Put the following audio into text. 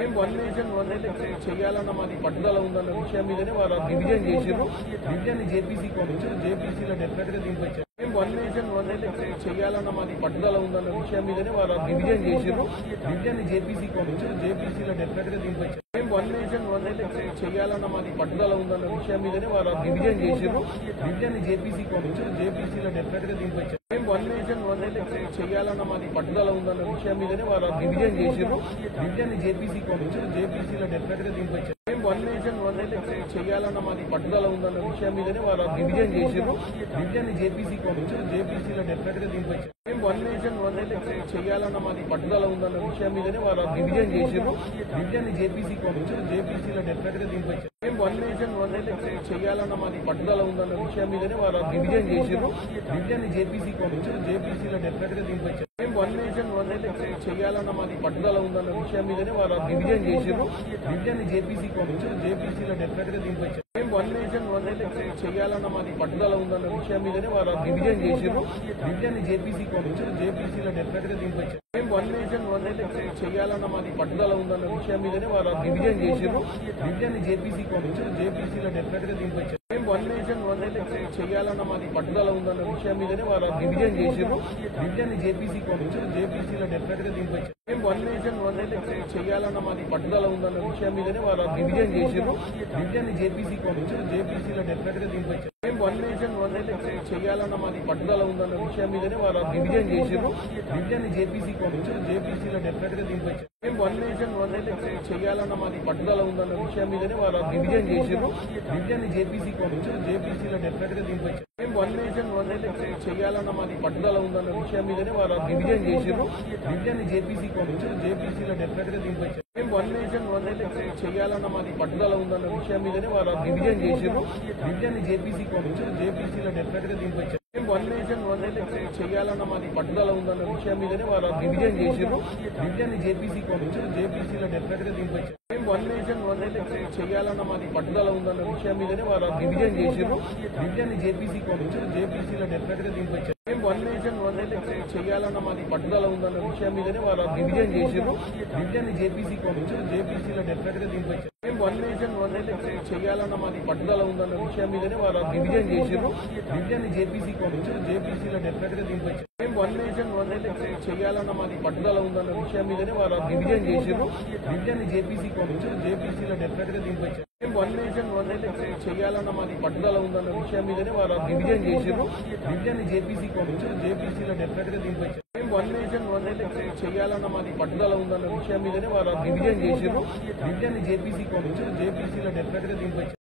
మేము one nation one election చేయాలన్న మాది పట్టుదల ఉందన్న విషయం మీదనే వాళ్ళు డివిజన్ చేసారు. డివిజన్ జేపీసీకి పంపించారు. జేపీసీలో డెఫినెట్ గా దింపొచ్చారు. మేము వన్ నేషన్ వన్ ఎలక్షన్ చేయాలన్న మాది పట్టుదల ఉందన్న విషయం మీదనే వాళ్ళు డివిజన్ చేసారు. డివిజన్ జేపీసీకి పంపించారు. జేపీసీలో డెఫినెట్ గా దింపొచ్చారు. మేము వన్ నేషన్ వన్ ఎలక్షన్ చేయాలన్న మాది పట్టుదల ఉందన్న విషయం మీదనే వాళ్ళు డివిజన్ చేసారు. డివిజన్ జేపీసీకి పంపించారు. జేపీసీలో డెఫినెట్ గా దింపొచ్చారు. మేము వన్ నేషన్ వన్ ఎలక్షన్ చేయాలన్న మాది పట్టుదల ఉందన్న విషయం మీదనే వాళ్ళు డివిజన్ చేసారు. డివిజన్ జేపీసీకి పంపించారు. జేపీసీలో డెఫినెట్ గా దింపొచ్చారు. మేము వన్ నేషన్ వన్ ఎలక్షన్ చేయాలన్న మాది పట్టుదల ఉందన్న విషయం మీదనే వాళ్ళు డివిజన్ చేసారు. డివిజన్ జేపీసీకి పంపించారు. జేపీసీలో డెఫినెట్ గా దింపొచ్చారు. మేము వన్ నేషన్ వన్ ఎలక్షన్ చేయాలన్న మాది పట్టుదల ఉందన్న విషయం మీదనే వాళ్ళు డివిజన్ చేసారు. డివిజన్ జేపీసీకి పంపించారు. జేపీసీలో డెఫినెట్ గా దింపొచ్చారు. మేము వన్ నేషన్ వన్ ఎలక్షన్ చేయాలన్న మాది పట్టుదల ఉందన్న విషయం మీదనే వాళ్ళు డివిజన్ చేసారు. డివిజన్ జేపీసీకి పంపించారు. జేపీసీలో డెఫినెట్ గా దింపొచ్చారు. మేము వన్ నేషన్ వన్ ఎలక్షన్ చేయాలన్న మాది పట్టుదల ఉందన్న విషయం మీదనే వాళ్ళు డివిజన్ చేసారు. డివిజన్ జేపీసీకి పంపించారు. జేపీసీలో డెఫినెట్ గా దింపొచ్చారు. మేము వన్ నేషన్ వన్ ఎలక్షన్ చేయాలన్న మాది పట్టుదల ఉందన్న విషయం మీదనే వాళ్ళు డివిజన్ చేసారు. డివిజన్ జేపీసీకి పంపించారు. జేపీసీలో డెఫినెట్ గా దింపొచ్చారు. మేము వన్ నేషన్ వన్ ఎలక్షన్ చేయాలన్న మాది పట్టుదల ఉందన్న విషయం మీదనే వాళ్ళు డివిజన్ చేసారు. డివిజన్ జేపీసీకి పంపించారు. జేపీసీలో డెఫినెట్ గా దింపొచ్చారు. మేము వన్ నేషన్ వన్ ఎలక్షన్ చేయాలన్న మాది పట్టుదల ఉందన్న విషయం మీదనే వాళ్ళు డివిజన్ చేసారు. డివిజన్ జేపీసీకి పంపించారు. జేపీసీలో డెఫినెట్ గా దింపొచ్చారు. మేము వన్ నేషన్ వన్ ఎలక్షన్ చేయాలన్న మాది పట్టుదల ఉందన్న విషయం మీదనే వాళ్ళు డివిజన్ చేసారు. డివిజన్ జేపీసీకి పంపించారు. జేపీసీలో డెఫినెట్ గా దింపొచ్చారు. మేము వన్ నేషన్ వన్ ఎలక్షన్ చేయాలన్న మాది పట్టుదల ఉందన్న విషయం మీదనే వాళ్ళు డివిజన్ చేసారు. డివిజన్ జేపీసీకి పంపించారు. జేపీసీలో డెఫినెట్ గా దింపొచ్చారు. మేము వన్ నేషన్ వన్ ఎలక్షన్ చేయాలన్న మాది పట్టుదల ఉందన్న విషయం మీదనే వాళ్ళు డివిజన్ చేసారు. డివిజన్ జేపీసీకి పంపించారు. జేపీసీలో డెఫినెట్ గా దింపొచ్చారు. మేము వన్ నేషన్ వన్ ఎలక్షన్ చేయాలన్న మాది పట్టుదల ఉందన్న విషయం మీదనే వాళ్ళు డివిజన్ చేసారు. డివిజన్ జేపీసీకి పంపించారు. జేపీసీలో డెఫినెట్ గా దింపొచ్చారు. మేము వన్ నేషన్ వన్ ఎలక్షన్ చేయాలన్న మాది పట్టుదల ఉందన్న విషయం మీదనే వాళ్ళు డివిజన్ చేసారు. డివిజన్ జేపీసీకి పంపించారు. జేపీసీలో డెఫినెట్ గా దింపొచ్చారు. మేము వన్ నేషన్ వన్ ఎలక్షన్ చేయాలన్న మాది పట్టుదల ఉందన్న విషయం మీదనే వాళ్ళు డివిజన్ చేసారు. డివిజన్ జేపీసీకి పంపించారు. జేపీసీలో డెఫినెట్ గా దింపొచ్చారు. మేము వన్ నేషన్ వన్ ఎలక్షన్ చేయాలన్న మాది పట్టుదల ఉందన్న విషయం మీదనే వాళ్ళు డివిజన్ చేసారు. డివిజన్ జేపీసీకి పంపించారు. జేపీసీలో డెఫినెట్ గా దింపొచ్చారు. మేము వన్ నేషన్ వన్ ఎలక్షన్ చేయాలన్న మాది పట్టుదల ఉందన్న విషయం మీదనే వాళ్ళు డివిజన్ చేసారు. డివిజన్ జేపీసీకి పంపించారు. జేపీసీలో డెఫినెట్ గా దింపొచ్చారు. మేము వన్ నేషన్ వన్ ఎలక్షన్ చేయాలన్న మాది పట్టుదల ఉందన్న విషయం మీదనే వాళ్ళు డివిజన్ చేసారు. డివిజన్ జేపీసీకి పంపించారు. జేపీసీలో డెఫినెట్ గా దింపొచ్చారు. మేము వన్ నేషన్ వన్ ఎలక్షన్ చేయాలన్న మాది పట్టుదల ఉందన్న విషయం మీదనే వాళ్ళు డివిజన్ చేసారు. డివిజన్ జేపీసీకి పంపించారు. జేపీసీలో డెఫినెట్ గా దింపొచ్చారు. మేము వన్ నేషన్ వన్ ఎలక్షన్ చేయాలన్న మాది పట్టుదల ఉందన్న విషయం మీదనే వాళ్ళు డివిజన్ చేసారు. డివిజన్ జేపీసీకి పంపించారు. జేపీసీలో డెఫినెట్ గా దింపొచ్చారు. మేము వన్ నేషన్ వన్ ఎలక్షన్ చేయాలన్న మాది పట్టుదల ఉందన్న విషయం మీదనే వాళ్ళు డివిజన్ చేసారు. డివిజన్ జేపీసీకి పంపించారు. జేపీసీలో డెఫినెట్ గా దింపొచ్చారు.